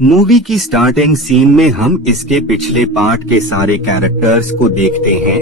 Movie की starting scene में हम इसके पिछले पार्ट के सारे कैरेक्टर्स को देखते हैं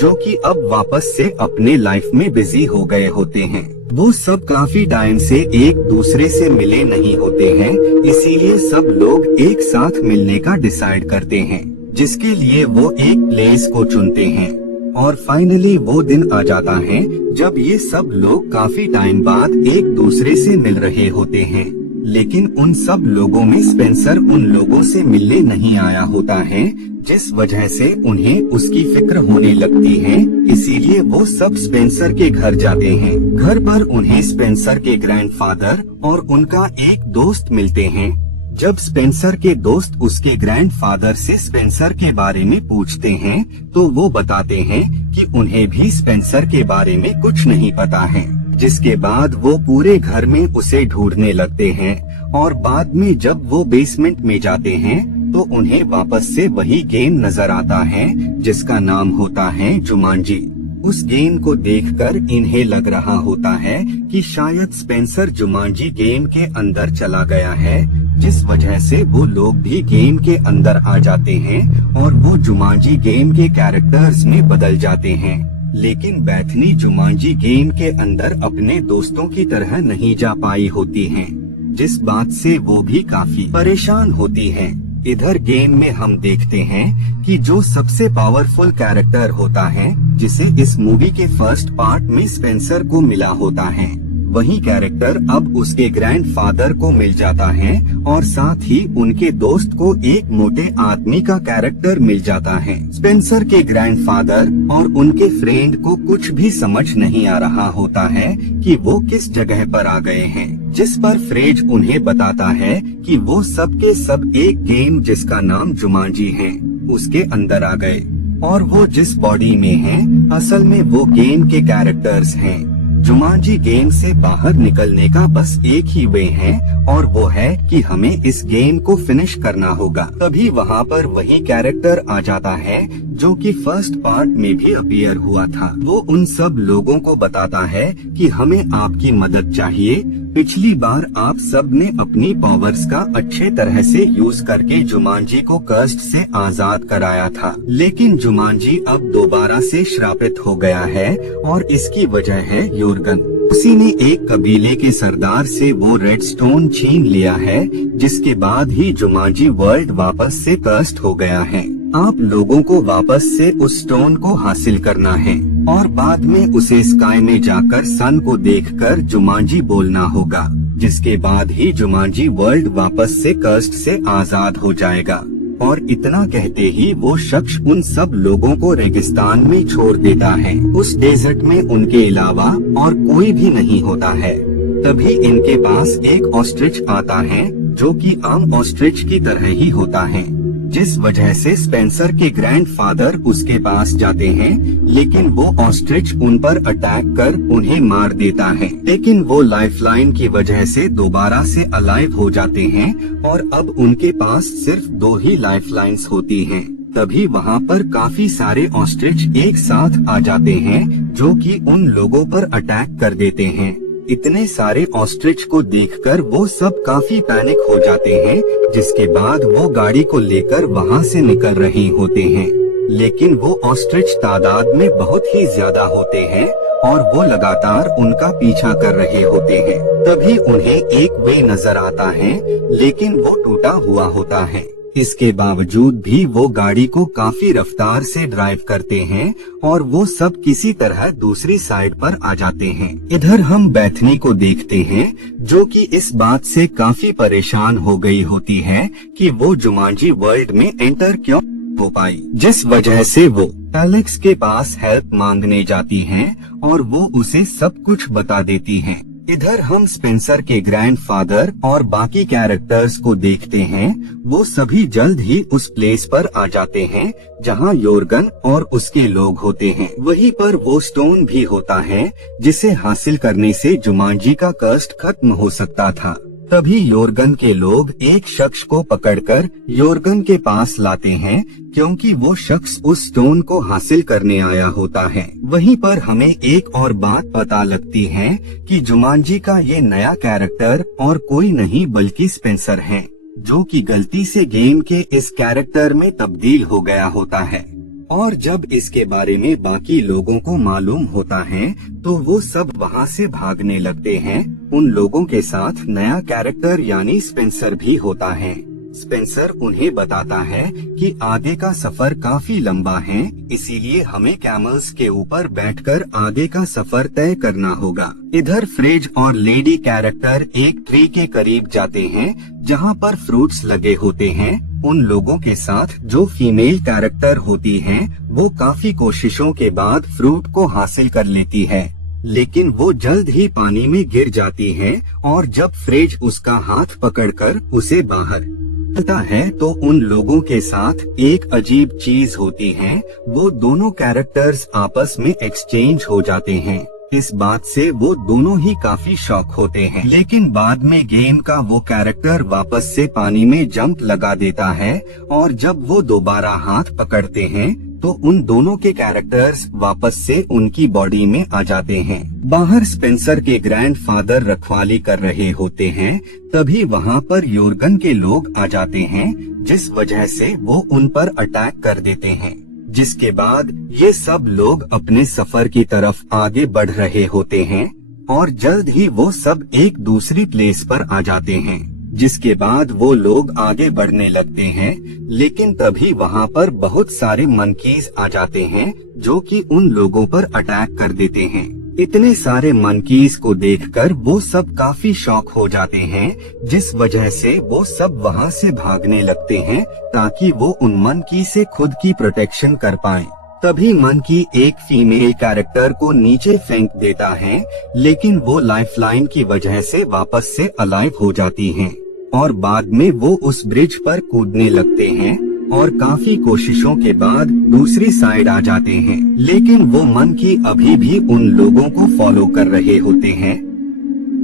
जो कि अब वापस से अपने लाइफ में बिजी हो गए होते हैं। वो सब काफी टाइम से एक दूसरे से मिले नहीं होते हैं, इसीलिए सब लोग एक साथ मिलने का डिसाइड करते हैं, जिसके लिए वो एक प्लेस को चुनते हैं। और फाइनली वो दिन आ जाता है जब ये सब लोग काफी टाइम बाद एक दूसरे से मिल रहे होते हैं। लेकिन उन सब लोगों में स्पेंसर उन लोगों से मिलने नहीं आया होता है, जिस वजह से उन्हें उसकी फिक्र होने लगती है। इसीलिए वो सब स्पेंसर के घर जाते हैं। घर पर उन्हें स्पेंसर के ग्रैंडफादर और उनका एक दोस्त मिलते हैं। जब स्पेंसर के दोस्त उसके ग्रैंडफादर से स्पेंसर के बारे में पूछते हैं तो वो बताते हैं कि उन्हें भी स्पेंसर के बारे में कुछ नहीं पता है। जिसके बाद वो पूरे घर में उसे ढूंढने लगते हैं और बाद में जब वो बेसमेंट में जाते हैं तो उन्हें वापस से वही गेम नजर आता है जिसका नाम होता है जुमांजी। उस गेम को देखकर इन्हें लग रहा होता है कि शायद स्पेंसर जुमांजी गेम के अंदर चला गया है, जिस वजह से वो लोग भी गेम के अंदर आ जाते हैं और वो जुमांजी गेम के कैरेक्टर्स में बदल जाते हैं। लेकिन बैथनी जुमांजी गेम के अंदर अपने दोस्तों की तरह नहीं जा पाई होती हैं, जिस बात से वो भी काफी परेशान होती हैं। इधर गेम में हम देखते हैं कि जो सबसे पावरफुल कैरेक्टर होता है, जिसे इस मूवी के फर्स्ट पार्ट में स्पेंसर को मिला होता है, वही कैरेक्टर अब उसके ग्रैंडफादर को मिल जाता है और साथ ही उनके दोस्त को एक मोटे आदमी का कैरेक्टर मिल जाता है। स्पेंसर के ग्रैंडफादर और उनके फ्रेंड को कुछ भी समझ नहीं आ रहा होता है कि वो किस जगह पर आ गए हैं, जिस पर फ्रेज उन्हें बताता है कि वो सब के सब एक गेम जिसका नाम जुमांजी है उसके अंदर आ गए और वो जिस बॉडी में हैं, असल में वो गेम के कैरेक्टर्स हैं। जुमांजी गेम से बाहर निकलने का बस एक ही वे है और वो है कि हमें इस गेम को फिनिश करना होगा। तभी वहाँ पर वही कैरेक्टर आ जाता है जो कि फर्स्ट पार्ट में भी अपीयर हुआ था। वो उन सब लोगों को बताता है कि हमें आपकी मदद चाहिए। पिछली बार आप सब ने अपनी पावर्स का अच्छे तरह से यूज करके जुमांजी को कर्स्ट से आजाद कराया था, लेकिन जुमांजी अब दोबारा से श्रापित हो गया है और इसकी वजह है योर्गन। उसी ने एक कबीले के सरदार से वो रेड स्टोन छीन लिया है, जिसके बाद ही जुमांजी वर्ल्ड वापस से कर्स्ट हो गया है। आप लोगों को वापस से उस स्टोन को हासिल करना है और बाद में उसे स्काई में जाकर सन को देखकर जुमांजी बोलना होगा, जिसके बाद ही जुमांजी वर्ल्ड वापस से कर्स्ट से आजाद हो जाएगा। और इतना कहते ही वो शख्स उन सब लोगों को रेगिस्तान में छोड़ देता है। उस डेजर्ट में उनके अलावा और कोई भी नहीं होता है। तभी इनके पास एक ऑस्ट्रिच आता है जो कि आम ऑस्ट्रिच की तरह ही होता है, जिस वजह से स्पेंसर के ग्रैंडफादर उसके पास जाते हैं, लेकिन वो ऑस्ट्रिच उन पर अटैक कर उन्हें मार देता है। लेकिन वो लाइफलाइन की वजह से दोबारा से अलाइव हो जाते हैं और अब उनके पास सिर्फ 2 ही लाइफलाइंस होती हैं। तभी वहाँ पर काफी सारे ऑस्ट्रिच एक साथ आ जाते हैं जो कि उन लोगों पर अटैक कर देते हैं। इतने सारे ऑस्ट्रिच को देखकर वो सब काफी पैनिक हो जाते हैं, जिसके बाद वो गाड़ी को लेकर वहाँ से निकल रहे होते हैं। लेकिन वो ऑस्ट्रिच तादाद में बहुत ही ज्यादा होते हैं और वो लगातार उनका पीछा कर रहे होते हैं। तभी उन्हें एक वे नजर आता है, लेकिन वो टूटा हुआ होता है। इसके बावजूद भी वो गाड़ी को काफी रफ्तार से ड्राइव करते हैं और वो सब किसी तरह दूसरी साइड पर आ जाते हैं। इधर हम बैथनी को देखते हैं जो कि इस बात से काफी परेशान हो गई होती है कि वो जुमांजी वर्ल्ड में एंटर क्यों हो पाई, जिस वजह से वो एलेक्स के पास हेल्प मांगने जाती हैं और वो उसे सब कुछ बता देती हैं। इधर हम स्पेंसर के ग्रैंडफादर और बाकी कैरेक्टर्स को देखते हैं। वो सभी जल्द ही उस प्लेस पर आ जाते हैं जहां योर्गन और उसके लोग होते हैं। वहीं पर वो स्टोन भी होता है जिसे हासिल करने से जुमांजी का कर्स्ट खत्म हो सकता था। तभी योर्गन के लोग एक शख्स को पकड़कर योर्गन के पास लाते हैं, क्योंकि वो शख्स उस स्टोन को हासिल करने आया होता है। वहीं पर हमें एक और बात पता लगती है कि जुमांजी का ये नया कैरेक्टर और कोई नहीं बल्कि स्पेंसर है। जो कि गलती से गेम के इस कैरेक्टर में तब्दील हो गया होता है। और जब इसके बारे में बाकी लोगों को मालूम होता है तो वो सब वहाँ से भागने लगते हैं। उन लोगों के साथ नया कैरेक्टर यानी स्पेंसर भी होता है। स्पेंसर उन्हें बताता है कि आगे का सफर काफी लंबा है, इसीलिए हमें कैमल्स के ऊपर बैठकर आगे का सफर तय करना होगा। इधर फ्रेज और लेडी कैरेक्टर एक ट्री के करीब जाते हैं जहां पर फ्रूट्स लगे होते हैं। उन लोगों के साथ जो फीमेल कैरेक्टर होती हैं, वो काफी कोशिशों के बाद फ्रूट को हासिल कर लेती है, लेकिन वो जल्द ही पानी में गिर जाती है। और जब फ्रेज उसका हाथ पकड़कर उसे बाहर निकलता है तो उन लोगों के साथ एक अजीब चीज होती है, वो दोनों कैरेक्टर्स आपस में एक्सचेंज हो जाते हैं। इस बात से वो दोनों ही काफी शॉक होते हैं, लेकिन बाद में गेम का वो कैरेक्टर वापस से पानी में जंप लगा देता है और जब वो दोबारा हाथ पकड़ते हैं तो उन दोनों के कैरेक्टर्स वापस से उनकी बॉडी में आ जाते हैं। बाहर स्पेंसर के ग्रैंडफादर रखवाली कर रहे होते हैं, तभी वहाँ पर योर्गन के लोग आ जाते हैं, जिस वजह से वो उन पर अटैक कर देते हैं। जिसके बाद ये सब लोग अपने सफर की तरफ आगे बढ़ रहे होते हैं और जल्द ही वो सब एक दूसरी प्लेस पर आ जाते हैं। जिसके बाद वो लोग आगे बढ़ने लगते हैं, लेकिन तभी वहाँ पर बहुत सारे मंकीज आ जाते हैं जो कि उन लोगों पर अटैक कर देते हैं। इतने सारे मंकीज को देखकर वो सब काफी शॉक हो जाते हैं, जिस वजह से वो सब वहाँ से भागने लगते हैं ताकि वो उन मंकी से खुद की प्रोटेक्शन कर पाएं। तभी मंकी एक फीमेल कैरेक्टर को नीचे फेंक देता है, लेकिन वो लाइफलाइन की वजह से वापस से अलाइव हो जाती हैं और बाद में वो उस ब्रिज पर कूदने लगते हैं और काफी कोशिशों के बाद दूसरी साइड आ जाते हैं, लेकिन वो मंकी अभी भी उन लोगों को फॉलो कर रहे होते हैं।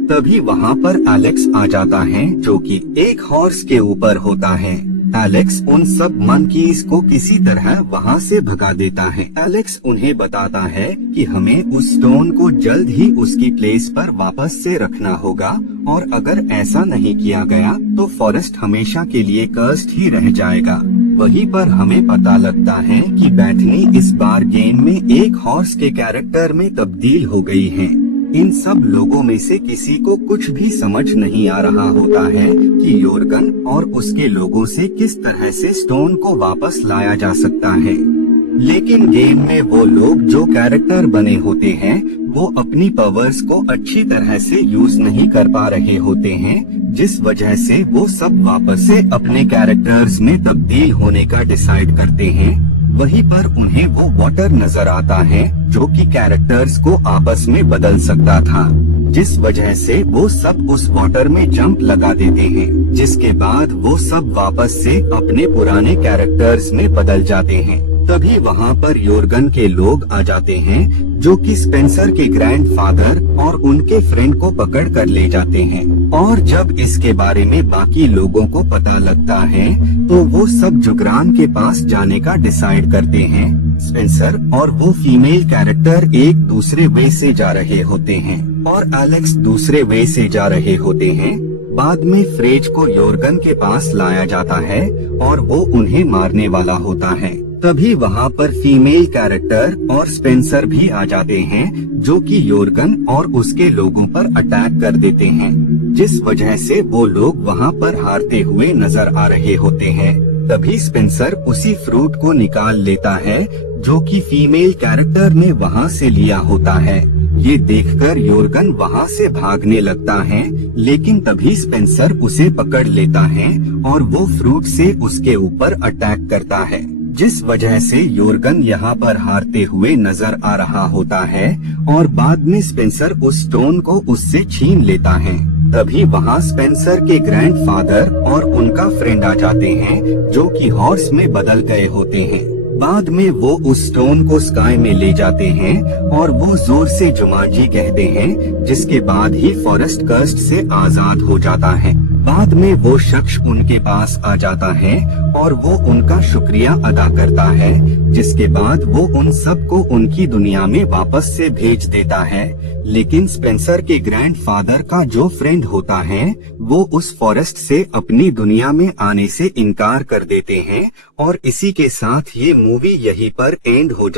तभी वहाँ पर एलेक्स आ जाता है जो कि एक हॉर्स के ऊपर होता है। एलेक्स उन सब मंकीज को किसी तरह वहाँ से भगा देता है। एलेक्स उन्हें बताता है कि हमें उस स्टोन को जल्द ही उसकी प्लेस पर वापस से रखना होगा और अगर ऐसा नहीं किया गया तो फॉरेस्ट हमेशा के लिए कर्स्ड ही रह जाएगा। वहीं पर हमें पता लगता है कि बैथनी इस बार गेम में एक हॉर्स के कैरेक्टर में तब्दील हो गई है। इन सब लोगों में से किसी को कुछ भी समझ नहीं आ रहा होता है कि योर्गन और उसके लोगों से किस तरह से स्टोन को वापस लाया जा सकता है। लेकिन गेम में वो लोग जो कैरेक्टर बने होते हैं वो अपनी पावर्स को अच्छी तरह से यूज नहीं कर पा रहे होते हैं, जिस वजह से वो सब वापस से अपने कैरेक्टर्स में तब्दील होने का डिसाइड करते हैं। वहीं पर उन्हें वो वाटर नजर आता है जो कि कैरेक्टर्स को आपस में बदल सकता था, जिस वजह से वो सब उस वाटर में जंप लगा देते हैं। जिसके बाद वो सब वापस से अपने पुराने कैरेक्टर्स में बदल जाते हैं। तभी वहाँ पर योर्गन के लोग आ जाते हैं जो कि स्पेंसर के ग्रैंडफादर और उनके फ्रेंड को पकड़ कर ले जाते हैं। और जब इसके बारे में बाकी लोगों को पता लगता है तो वो सब जुगरान के पास जाने का डिसाइड करते हैं। स्पेंसर और वो फीमेल कैरेक्टर एक दूसरे वे से जा रहे होते हैं और एलेक्स दूसरे वे से जा रहे होते हैं। बाद में फ्रेज को योर्गन के पास लाया जाता है और वो उन्हें मारने वाला होता है। तभी वहाँ पर फीमेल कैरेक्टर और स्पेंसर भी आ जाते हैं जो कि योर्गन और उसके लोगों पर अटैक कर देते हैं, जिस वजह से वो लोग वहाँ पर हारते हुए नजर आ रहे होते हैं। तभी स्पेंसर उसी फ्रूट को निकाल लेता है जो कि फीमेल कैरेक्टर ने वहाँ से लिया होता है। ये देखकर योर्गन वहाँ से भागने लगता है, लेकिन तभी स्पेंसर उसे पकड़ लेता है और वो फ्रूट से उसके ऊपर अटैक करता है, जिस वजह से योर्गन यहाँ पर हारते हुए नजर आ रहा होता है और बाद में स्पेंसर उस स्टोन को उससे छीन लेता है। तभी वहाँ स्पेंसर के ग्रैंडफादर और उनका फ्रेंड आ जाते हैं जो कि हॉर्स में बदल गए होते हैं। बाद में वो उस स्टोन को स्काई में ले जाते हैं और वो जोर से जुमांजी कहते हैं, जिसके बाद ही फॉरेस्ट कर्स्ट से आजाद हो जाता है। बाद में वो शख्स उनके पास आ जाता है और वो उनका शुक्रिया अदा करता है, जिसके बाद वो उन सबको उनकी दुनिया में वापस से भेज देता है। लेकिन स्पेंसर के ग्रैंडफादर का जो फ्रेंड होता है वो उस फॉरेस्ट से अपनी दुनिया में आने से इनकार कर देते हैं और इसी के साथ ये मूवी यहीं पर एंड हो जाती है।